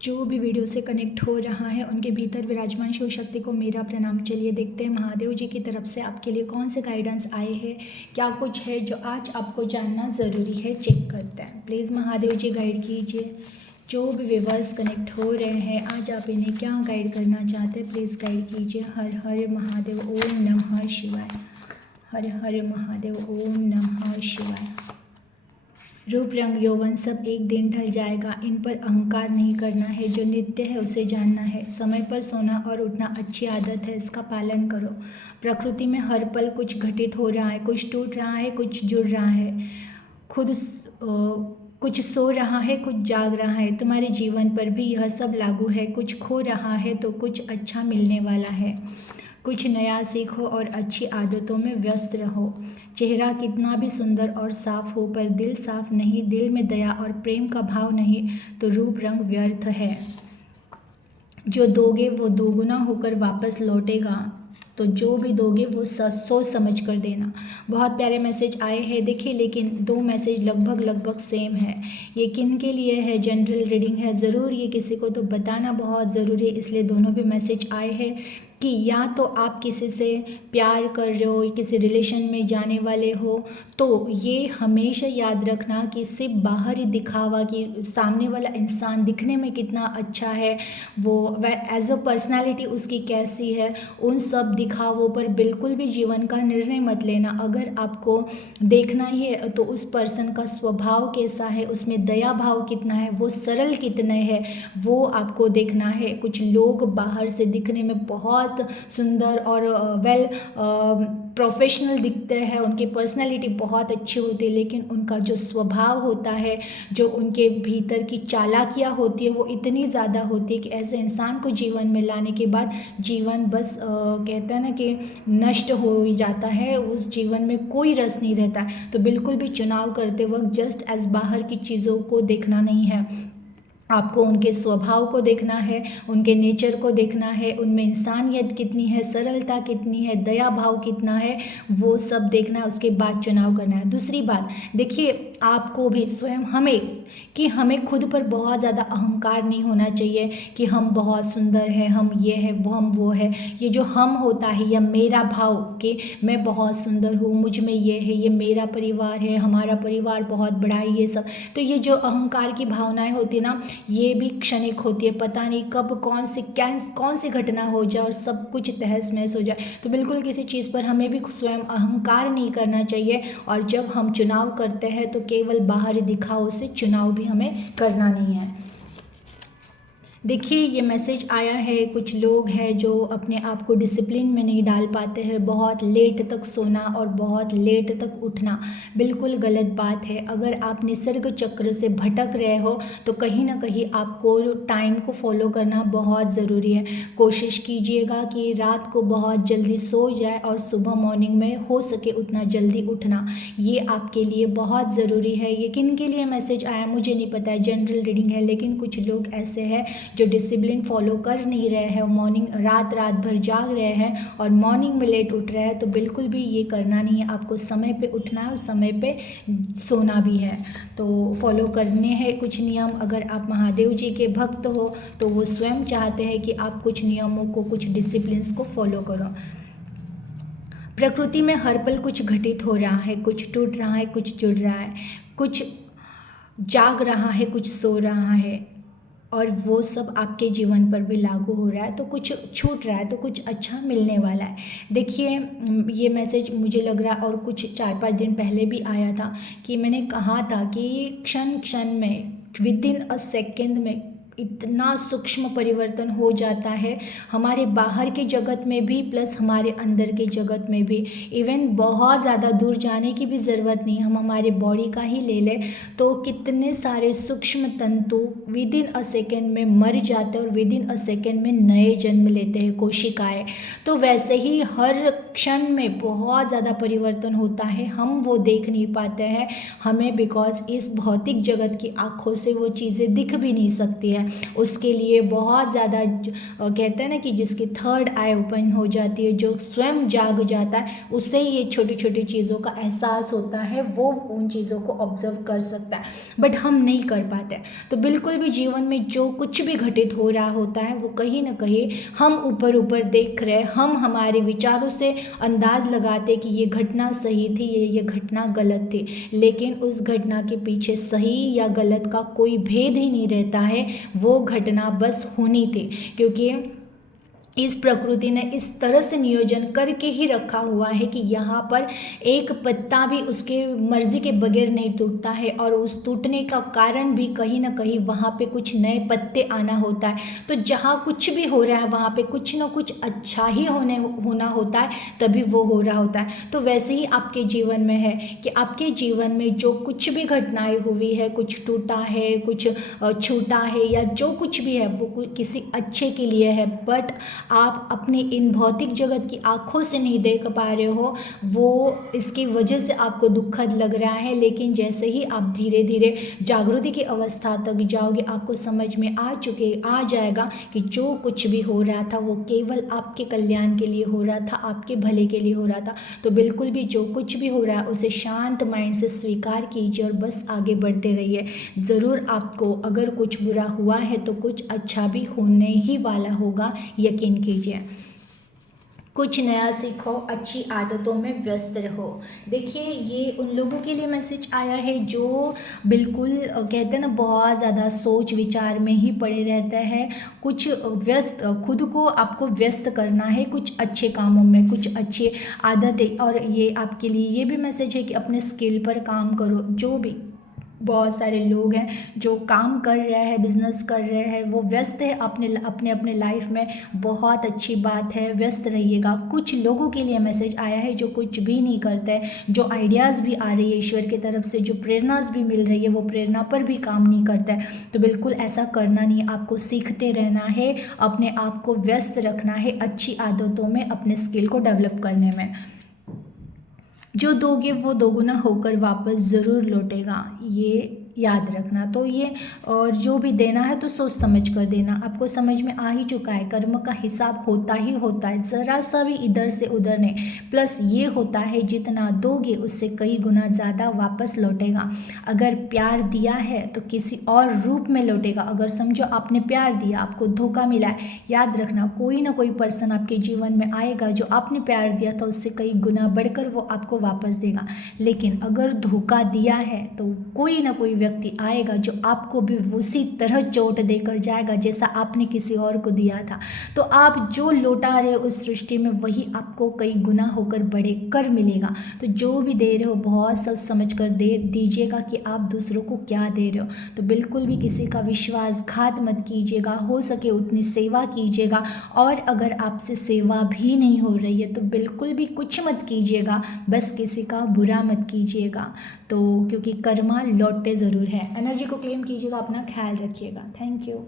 जो भी वीडियो से कनेक्ट हो रहा है उनके भीतर विराजमान शिव शक्ति को मेरा प्रणाम। चलिए देखते हैं महादेव जी की तरफ से आपके लिए कौन से गाइडेंस आए हैं, क्या कुछ है जो आज आपको जानना ज़रूरी है। चेक करते हैं। प्लीज़ महादेव जी गाइड कीजिए। जो भी व्यूअर्स कनेक्ट हो रहे हैं आज आप इन्हें क्या गाइड करना चाहते हैं, प्लीज़ गाइड कीजिए। हर हर महादेव, ओम नमः शिवाय। हर हर महादेव, ओम नमः शिवाय। रूप रंग यौवन सब एक दिन ढल जाएगा, इन पर अहंकार नहीं करना है। जो नित्य है उसे जानना है। समय पर सोना और उठना अच्छी आदत है, इसका पालन करो। प्रकृति में हर पल कुछ घटित हो रहा है, कुछ टूट रहा है, कुछ जुड़ रहा है। कुछ सो रहा है, कुछ जाग रहा है। तुम्हारे जीवन पर भी यह सब लागू है। कुछ खो रहा है तो कुछ अच्छा मिलने वाला है। कुछ नया सीखो और अच्छी आदतों में व्यस्त रहो। चेहरा कितना भी सुंदर और साफ हो पर दिल साफ नहीं, दिल में दया और प्रेम का भाव नहीं तो रूप रंग व्यर्थ है। जो दोगे वो दोगुना होकर वापस लौटेगा, तो जो भी दोगे वो सोच समझ कर देना। बहुत प्यारे मैसेज आए हैं देखिए, लेकिन दो मैसेज लगभग सेम है। ये किन के लिए है, जनरल रीडिंग है, ज़रूर ये किसी को तो बताना बहुत ज़रूरी है, इसलिए दोनों भी मैसेज आए हैं कि या तो आप किसी से प्यार कर रहे हो, किसी रिलेशन में जाने वाले हो, तो ये हमेशा याद रखना कि सिर्फ बाहर ही दिखावा कि सामने वाला इंसान दिखने में कितना अच्छा है, वो एज अ पर्सनालिटी उसकी कैसी है, उन सब दिखावों पर बिल्कुल भी जीवन का निर्णय मत लेना। अगर आपको देखना ही है तो उस पर्सन का स्वभाव कैसा है, उसमें दया भाव कितना है, वो सरल कितने हैं, वो आपको देखना है। कुछ लोग बाहर से दिखने में बहुत सुंदर और वेल प्रोफेशनल दिखते हैं, उनकी पर्सनालिटी बहुत अच्छी होती है, लेकिन उनका जो स्वभाव होता है, जो उनके भीतर की चालाकियाँ होती है, वो इतनी ज़्यादा होती है कि ऐसे इंसान को जीवन में लाने के बाद जीवन बस कहते हैं ना कि नष्ट हो ही जाता है, उस जीवन में कोई रस नहीं रहता। तो बिल्कुल भी चुनाव करते वक्त जस्ट एज बाहर की चीज़ों को देखना नहीं है, आपको उनके स्वभाव को देखना है, उनके नेचर को देखना है, उनमें इंसानियत कितनी है, सरलता कितनी है, दया भाव कितना है, वो सब देखना है, उसके बाद चुनाव करना है। दूसरी बात देखिए, आपको भी स्वयं हमें खुद पर बहुत ज़्यादा अहंकार नहीं होना चाहिए कि हम बहुत सुंदर हैं, हम ये है, हम वो है। ये जो हम होता है या मेरा भाव कि मैं बहुत सुंदर हूँ, मुझ में ये है, ये मेरा परिवार है, हमारा परिवार बहुत बड़ा है, ये सब, तो ये जो अहंकार की भावनाएं होती है ना, ये भी क्षणिक होती है। पता नहीं कब कौन सी घटना हो जाए और सब कुछ तहस नहस हो जाए। तो बिल्कुल किसी चीज़ पर हमें भी स्वयं अहंकार नहीं करना चाहिए, और जब हम चुनाव करते हैं तो केवल बाहरी दिखावों से चुनाव भी हमें करना नहीं है। देखिए, ये मैसेज आया है, कुछ लोग हैं जो अपने आप को डिसिप्लिन में नहीं डाल पाते हैं। बहुत लेट तक सोना और बहुत लेट तक उठना बिल्कुल गलत बात है। अगर आप निसर्ग चक्र से भटक रहे हो तो कहीं ना कहीं आपको टाइम को फॉलो करना बहुत ज़रूरी है। कोशिश कीजिएगा कि रात को बहुत जल्दी सो जाए और सुबह मॉर्निंग में हो सके उतना जल्दी उठना, ये आपके लिए बहुत ज़रूरी है। ये किन के लिए मैसेज आया मुझे नहीं पता है, जनरल रीडिंग है, लेकिन कुछ लोग ऐसे हैं जो डिसिप्लिन फॉलो कर नहीं रहे हैं, मॉर्निंग रात भर जाग रहे हैं और मॉर्निंग में लेट उठ रहे हैं, तो बिल्कुल भी ये करना नहीं है। आपको समय पे उठना है और समय पे सोना भी है, तो फॉलो करने हैं कुछ नियम। अगर आप महादेव जी के भक्त हो तो वो स्वयं चाहते हैं कि आप कुछ नियमों को, कुछ डिसिप्लिन्स को फॉलो करो। प्रकृति में हर पल कुछ घटित हो रहा है, कुछ टूट रहा है, कुछ जुड़ रहा है, कुछ जाग रहा है, कुछ सो रहा है, और वो सब आपके जीवन पर भी लागू हो रहा है। तो कुछ छूट रहा है तो कुछ अच्छा मिलने वाला है। देखिए, ये मैसेज मुझे लग रहा है और कुछ 4-5 दिन पहले भी आया था कि मैंने कहा था कि क्षण क्षण में, विदिन अ सेकेंड में इतना सूक्ष्म परिवर्तन हो जाता है, हमारे बाहर के जगत में भी प्लस हमारे अंदर के जगत में भी। इवन बहुत ज़्यादा दूर जाने की भी ज़रूरत नहीं, हम हमारे बॉडी का ही ले लें तो कितने सारे सूक्ष्म तंतु विदिन अ सेकेंड में मर जाते हैं और विदिन अ सेकेंड में नए जन्म लेते हैं कोशिकाएं। तो वैसे ही हर क्षण में बहुत ज़्यादा परिवर्तन होता है, हम वो देख नहीं पाते हैं, हमें बिकॉज़ इस भौतिक जगत की आँखों से वो चीज़ें दिख भी नहीं सकती है। उसके लिए बहुत ज़्यादा कहते हैं ना कि जिसकी थर्ड आई ओपन हो जाती है, जो स्वयं जाग जाता है, उससे ही ये छोटी छोटी चीज़ों का एहसास होता है, वो उन चीज़ों को ऑब्जर्व कर सकता है, बट हम नहीं कर पाते। तो बिल्कुल भी जीवन में जो कुछ भी घटित हो रहा होता है वो कहीं ना कहीं हम ऊपर ऊपर देख रहे, हम हमारे विचारों से अंदाज लगाते कि ये घटना सही थी, ये घटना गलत थी, लेकिन उस घटना के पीछे सही या गलत का कोई भेद ही नहीं रहता है, वो घटना बस होनी थी, क्योंकि इस प्रकृति ने इस तरह से नियोजन करके ही रखा हुआ है कि यहाँ पर एक पत्ता भी उसके मर्जी के बगैर नहीं टूटता है, और उस टूटने का कारण भी कहीं ना कहीं वहाँ पे कुछ नए पत्ते आना होता है। तो जहाँ कुछ भी हो रहा है वहाँ पे कुछ ना कुछ अच्छा ही होना होता है, तभी वो हो रहा होता है। तो वैसे ही आपके जीवन में है कि आपके जीवन में जो कुछ भी घटनाएं हुई है, कुछ टूटा है, कुछ छूटा है, या जो कुछ भी है वो किसी अच्छे के लिए है, बट आप अपनी इन भौतिक जगत की आँखों से नहीं देख पा रहे हो, वो इसकी वजह से आपको दुखद लग रहा है। लेकिन जैसे ही आप धीरे धीरे जागृति की अवस्था तक जाओगे, आपको समझ में आ जाएगा कि जो कुछ भी हो रहा था वो केवल आपके कल्याण के लिए हो रहा था, आपके भले के लिए हो रहा था। तो बिल्कुल भी जो कुछ भी हो रहा है उसे शांत माइंड से स्वीकार कीजिए और बस आगे बढ़ते रहिए। ज़रूर आपको अगर कुछ बुरा हुआ है तो कुछ अच्छा भी होने ही वाला होगा, यकीन कीजिए। कुछ नया सीखो, अच्छी आदतों में व्यस्त रहो। देखिए, ये उन लोगों के लिए मैसेज आया है जो बिल्कुल कहते हैं ना बहुत ज़्यादा सोच विचार में ही पड़े रहते हैं। कुछ व्यस्त, खुद को आपको व्यस्त करना है कुछ अच्छे कामों में, कुछ अच्छी आदतें। और ये आपके लिए ये भी मैसेज है कि अपने स्किल पर काम करो। जो भी बहुत सारे लोग हैं जो काम कर रहे हैं, बिजनेस कर रहे हैं, वो व्यस्त है अपने अपने लाइफ में, बहुत अच्छी बात है, व्यस्त रहिएगा। कुछ लोगों के लिए मैसेज आया है जो कुछ भी नहीं करते हैं, जो आइडियाज़ भी आ रही है ईश्वर की तरफ से, जो प्रेरणाज भी मिल रही है, वो प्रेरणा पर भी काम नहीं करता है। तो बिल्कुल ऐसा करना नहीं, आपको सीखते रहना है, अपने आप को व्यस्त रखना है अच्छी आदतों में, अपने स्किल को डेवलप करने में। जो दोगे वो दोगुना होकर वापस ज़रूर लौटेगा, ये याद रखना। तो ये, और जो भी देना है तो सोच समझ कर देना। आपको समझ में आ ही चुका है, कर्म का हिसाब होता ही होता है, ज़रा सा भी इधर से उधर नहीं। प्लस ये होता है जितना दोगे उससे कई गुना ज़्यादा वापस लौटेगा। अगर प्यार दिया है तो किसी और रूप में लौटेगा। अगर समझो आपने प्यार दिया, आपको धोखा मिला है, याद रखना कोई ना कोई पर्सन आपके जीवन में आएगा जो आपने प्यार दिया था उससे कई गुना बढ़कर वो आपको वापस देगा। लेकिन अगर धोखा दिया है तो कोई ना कोई व्यक्ति आएगा जो आपको भी उसी तरह चोट देकर जाएगा जैसा आपने किसी और को दिया था। तो आप जो लौटा रहे हो उस सृष्टि में वही आपको कई गुना होकर बढ़े कर मिलेगा। तो जो भी दे रहे हो बहुत सोच समझ कर दे दीजिएगा कि आप दूसरों को क्या दे रहे हो। तो बिल्कुल भी किसी का विश्वासघात मत कीजिएगा, हो सके उतनी सेवा कीजिएगा। और अगर आपसे सेवा भी नहीं हो रही है तो बिल्कुल भी कुछ मत कीजिएगा, बस किसी का बुरा मत कीजिएगा। तो क्योंकि कर्मा लौटते ज़रूर है। एनर्जी को क्लेम कीजिएगा, अपना ख्याल रखिएगा। Thank you.